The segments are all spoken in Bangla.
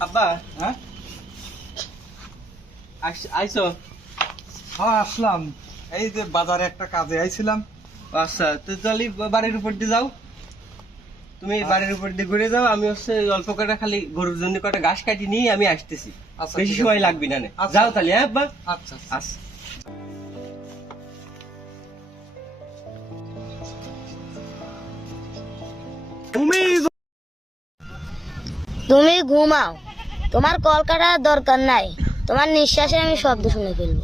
আব্বা হ্যাঁ? আইস- হ্যাঁ আসলাম। এই যে বাজারে একটা কাজে আইছিলাম। আচ্ছা তো তাহলে বাড়ির উপর দিয়ে যাও। তুমি আচ্ছা। বাড়ির উপর দিয়ে ঘুরে যাও। আমি হচ্ছে অল্প কটা খালি গরুর জন্য কটা ঘাস কাটি নিয়ে আমি আসতেছি। আচ্ছা, বেশি সময়। লাগবে না নে। আচ্ছা। যাও তাহলে হ্যাঁ আব্বা? আচ্ছা আস তুমি তুমি ঘুমাও। তোমার কল কাটার দরকার নাই। তোমার নিঃশ্বাসে আমি শব্দ শুনে ফেলব।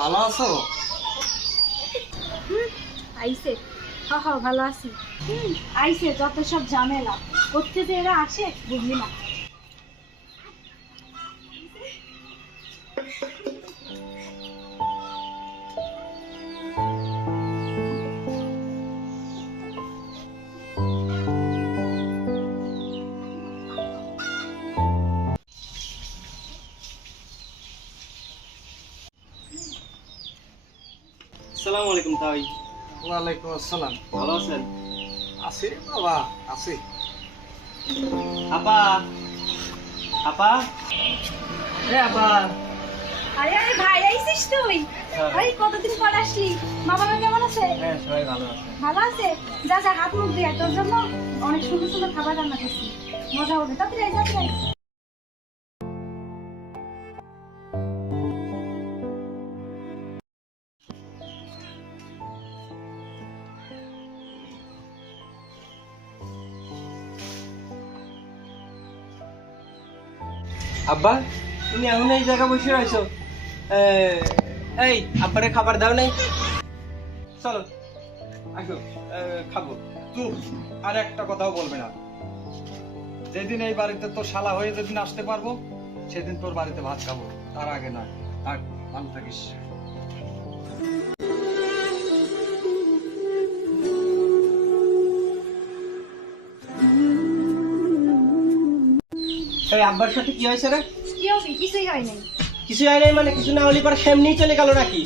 ভালো আছো? আইসে। হ হ ভালো আছি। আইসে যত সব ঝামেলা। করতে যে এরা আসে বুঝলি না। সালাম আলাইকুম তাই। ওয়ালাইকুম আসসালাম। ভালো আছেন? আছি বাবা আছি। আপা আপা। এ আপা। আরে আরে ভাই তুই? হ্যাঁ। কতদিন পর আসলি? মা বাবা কেমন আছে? হ্যাঁ সবাই ভালো আছে। ভালো আছে? যা যা হাত মুখ দিয়ে তোর জন্য অনেক সুন্দর সুন্দর খাবার রান্না করছি। মজা হবে। তাড়াতাড়ি আয়, তাড়াতাড়ি আব্বা, তুমি এখন এই জায়গা বসে রয়েছো। এই, আব্বারে খাবার দাও নাই? চলো, আসো খাব। চুপ আর একটা কথাও বলবে না। যেদিন এই বাড়িতে তোর শালা হয়ে যেদিন আসতে পারব, সেদিন তোর বাড়িতে ভাত খাব। তার আগে না, থাক, ভালো থাকিস। এই আব্বার সাথে কি হয়েছে রে? কি হবে কিছুই হয় নাই। কিছু হয় নাই মানে কিছু না হলে পরে সেমনি চলে গেল নাকি?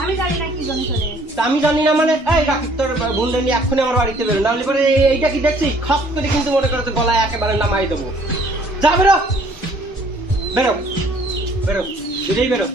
আমি জানি না কি জন্য চলে। আমি জানি না মানে এই রাখি তোর বোনদের নিয়ে এক্ষুনি আমার বাড়িতে বেরো না হলে পরে এইটা কি দেখছি খপ করে কিন্তু মনে করো গলায় একেবারে নামাই দেবো। যা বেরো! বেরো বেরো বেরোই বেরো।